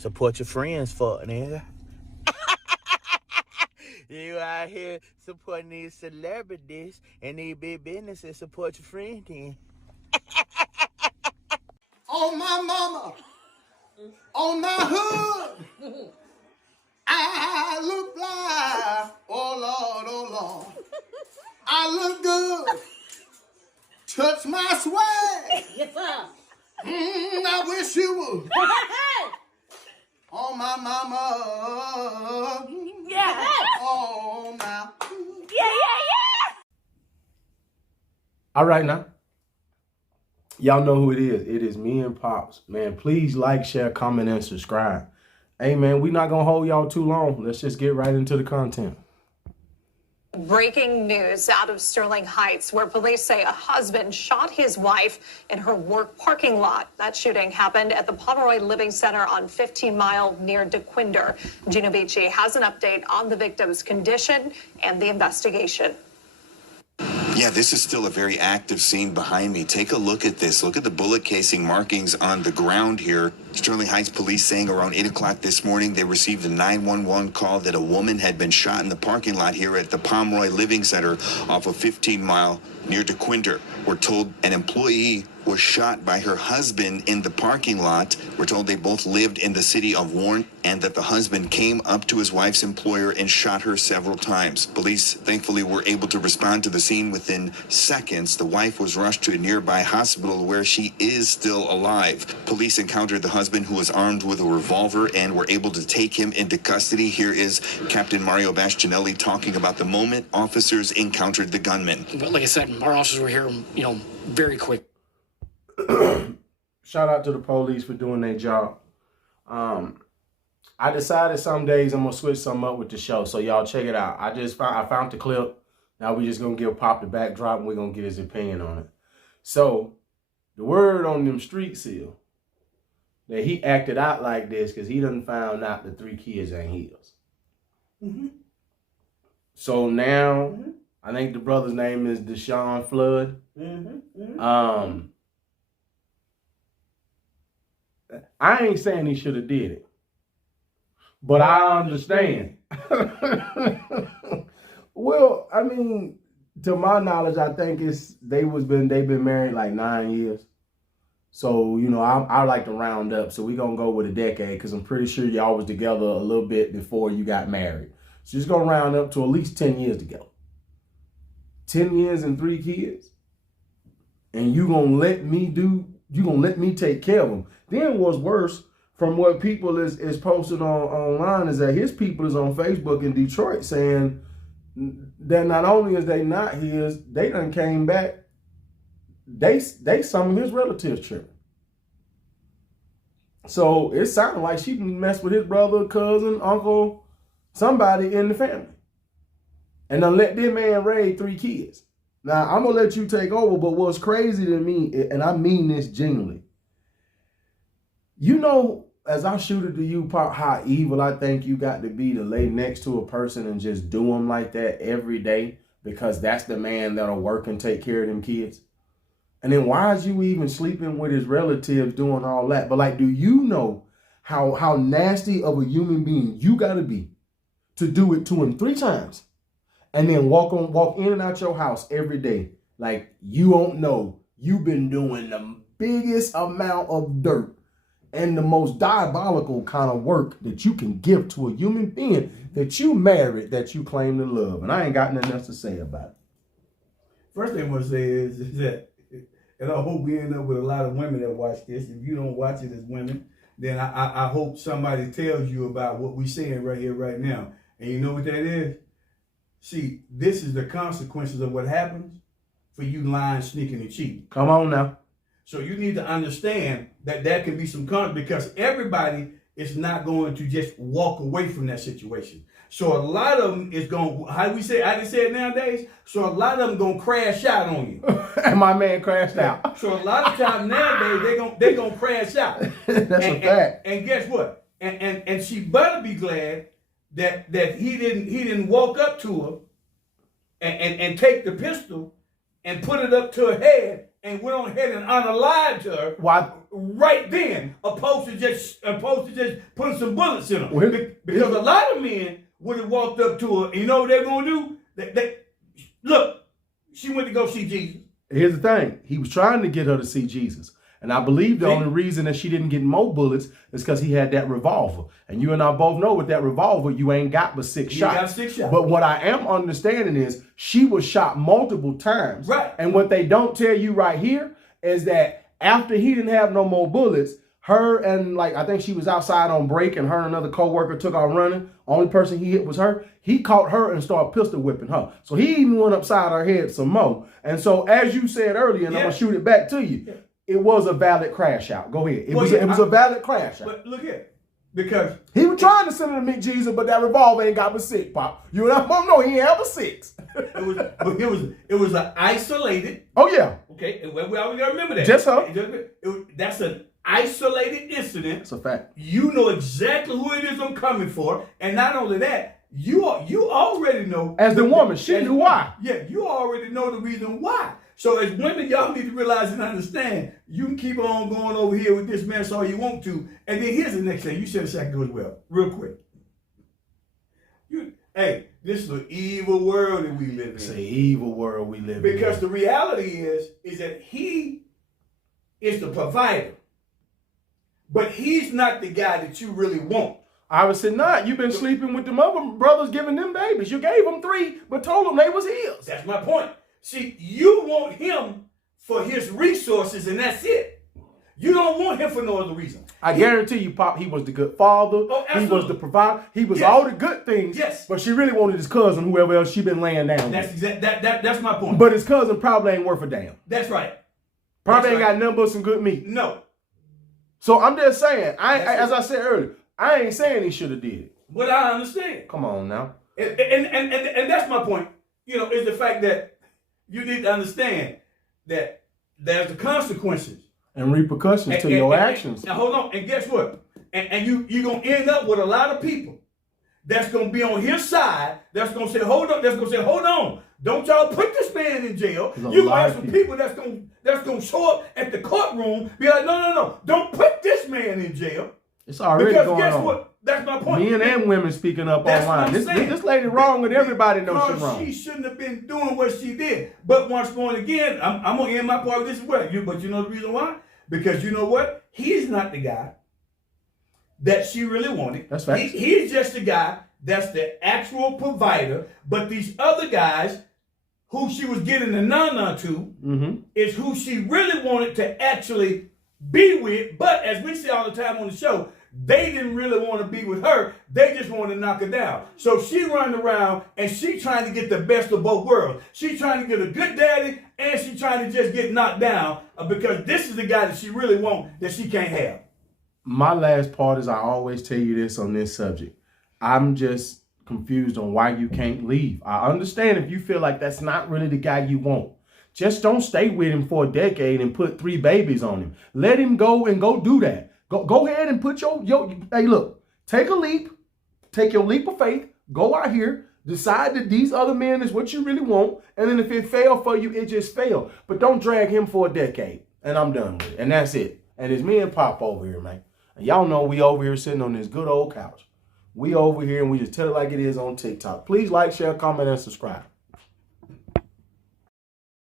Support your friends, fuck nigga. You out here supporting these celebrities and these big businesses. Support your friends then. On my mama, on my hood, I look fly. Oh Lord, I look good. Touch my swag. Yes, sir. I wish you would. On my mama. Yeah. On my. Yeah. All right now. Y'all know who it is. It is me and Pops. Man, please like, share, comment, and subscribe. Hey, man, we not going to hold y'all too long. Let's just get right into the content. Breaking news out of Sterling Heights, where police say a husband shot his wife in her work parking lot. That shooting happened at the Pomeroy Living Center on 15 Mile near DeQuinder. Gino Vici has an update on the victim's condition and the investigation. Yeah, this is still a very active scene behind me. Take a look at this. Look at the bullet casing markings on the ground here. Sterling Heights police saying around 8 o'clock this morning they received a 911 call that a woman had been shot in the parking lot here at the Pomeroy Living Center off of 15 Mile near DeQuinder. We're told an employee was shot by her husband in the parking lot. We're told they both lived in the city of Warren and that the husband came up to his wife's employer and shot her several times. Police thankfully were able to respond to the scene within seconds. The wife was rushed to a nearby hospital where she is still alive. Police encountered the husband who was armed with a revolver and were able to take him into custody. Here is Captain Mario Bastianelli talking about the moment officers encountered the gunman. But like I said, our officers were here, very quick. Shout out to the police for doing their job. I decided some days I'm going to switch something up with the show, so y'all check it out. I found the clip. Now we just going to give Pop the backdrop and we're going to get his opinion on it. So, the word on them streets is that he acted out like this because he done found out the 3 kids ain't his. Mm-hmm. So now, I think the brother's name is Deshaun Flood. I ain't saying he should have did it, but I understand. Well, I mean, to my knowledge, I think they've been married like 9 years. So, I like to round up. So we're going to go with a decade because I'm pretty sure y'all was together a little bit before you got married. So just going to round up to at least 10 years together. 10 years and 3 kids. And you going to let me take care of them. Then what's worse, from what people is posted online, is that his people is on Facebook in Detroit saying that not only is they not his, they done came back. They some of his relatives' children. So it sounded like she messed with his brother, cousin, uncle, somebody in the family. And then let this man raise 3 kids. Now, I'm going to let you take over, but what's crazy to me, and I mean this genuinely, as I shoot it to you, Pop, how evil I think you got to be to lay next to a person and just do them like that every day because that's the man that'll work and take care of them kids. And then why is you even sleeping with his relatives doing all that? But do you know how nasty of a human being you got to be to do it to him 3 times? And then walk in and out your house every day. Like you don't know you've been doing the biggest amount of dirt and the most diabolical kind of work that you can give to a human being that you married, that you claim to love. And I ain't got nothing else to say about it. First thing I want to say is that, and I hope we end up with a lot of women that watch this. If you don't watch it as women, then I hope somebody tells you about what we're saying right here, right now. And you know what that is? See, this is the consequences of what happens for you lying, sneaking, and cheating. Come on now. So you need to understand that there can be some because everybody is not going to just walk away from that situation. So a lot of them is going, I just say it nowadays, so a lot of them going to crash out on you. And my man crashed out. So a lot of times nowadays, they going to crash out. That's a fact. And guess what? And she better be glad that he didn't walk up to her and take the pistol and put it up to her head and went on ahead and unalived her. Why? Right then, opposed to just putting some bullets in her. Well, Because a lot of men would have walked up to her, and you know what they're gonna do? Look, she went to go see Jesus. Here's the thing. He was trying to get her to see Jesus. And I believe the only reason that she didn't get more bullets is because he had that revolver. And you and I both know with that revolver, you ain't got but 6 shots. Got 6 shots. But what I am understanding is she was shot multiple times. Right. And what they don't tell you right here is that after he didn't have no more bullets, her and I think she was outside on break and her and another co-worker took off running. Only person he hit was her. He caught her and started pistol whipping her. So he even went upside her head some more. And so as you said earlier, and I'm going to shoot it back to you, it was a valid crash out. Go ahead. It was a valid crash out. But look here. Because he was trying to send her to meet Jesus, but that revolver ain't got but 6, Pop. You and I both know he ain't have a 6. it was an isolated. Oh, yeah. Okay, and we always got to remember that. Just so. That's an isolated incident. That's a fact. You know exactly who it is I'm coming for. And not only that, you already know. As the woman, she knew why. Yeah, you already know the reason why. So as women, y'all need to realize and understand, you can keep on going over here with this mess all you want to. And then here's the next thing. You said a second goes well, real quick. Hey, this is an evil world that we live in. It's an evil world we live in. Because the reality is that he is the provider. But he's not the guy that you really want. Obviously not. You've been sleeping with them other brothers giving them babies. You gave them 3, but told them they was his. That's my point. See, you want him for his resources, and that's it. You don't want him for no other reason. I guarantee you, Pop, he was the good father. Oh, he was the provider. He was all the good things. Yes. But she really wanted his cousin, whoever else she been laying down That's with. that's my point. But his cousin probably ain't worth a damn. That's right. Probably ain't got nothing but some good meat. No. So I'm just saying, as I said earlier, I ain't saying he should have did it. But I understand. Come on now. And that's my point. Is the fact that you need to understand that there's the consequences. And repercussions to your actions. Now hold on, and guess what? And you're going to end up with a lot of people that's going to be on his side, that's going to say, hold on. Don't y'all put this man in jail. You're going to have some people that's going to show up at the courtroom, be like, no, don't put this man in jail. It's already because going guess on. What? That's my point. Men and women speaking up That's online. what I'm saying. This lady wrong, and everybody knows she's wrong. She shouldn't have been doing what she did. But once going again, I'm going to end my part of this as well. But you know the reason why? Because you know what? He's not the guy that she really wanted. That's right. He's just the guy that's the actual provider. But these other guys who she was getting the nana to is who she really wanted to actually be with. But as we say all the time on the show, they didn't really want to be with her. They just wanted to knock her down. So she running around and she trying to get the best of both worlds. She trying to get a good daddy and she trying to just get knocked down because this is the guy that she really wants that she can't have. My last part is I always tell you this on this subject. I'm just confused on why you can't leave. I understand if you feel like that's not really the guy you want. Just don't stay with him for a decade and put 3 babies on him. Let him go and go do that. Go ahead and put your hey, look, take a leap. Take your leap of faith. Go out here. Decide that these other men is what you really want. And then if it failed for you, it just failed. But don't drag him for a decade. And I'm done with it. And that's it. And it's me and Pop over here, man. And y'all know we over here sitting on this good old couch. We over here and we just tell it like it is on TikTok. Please like, share, comment, and subscribe.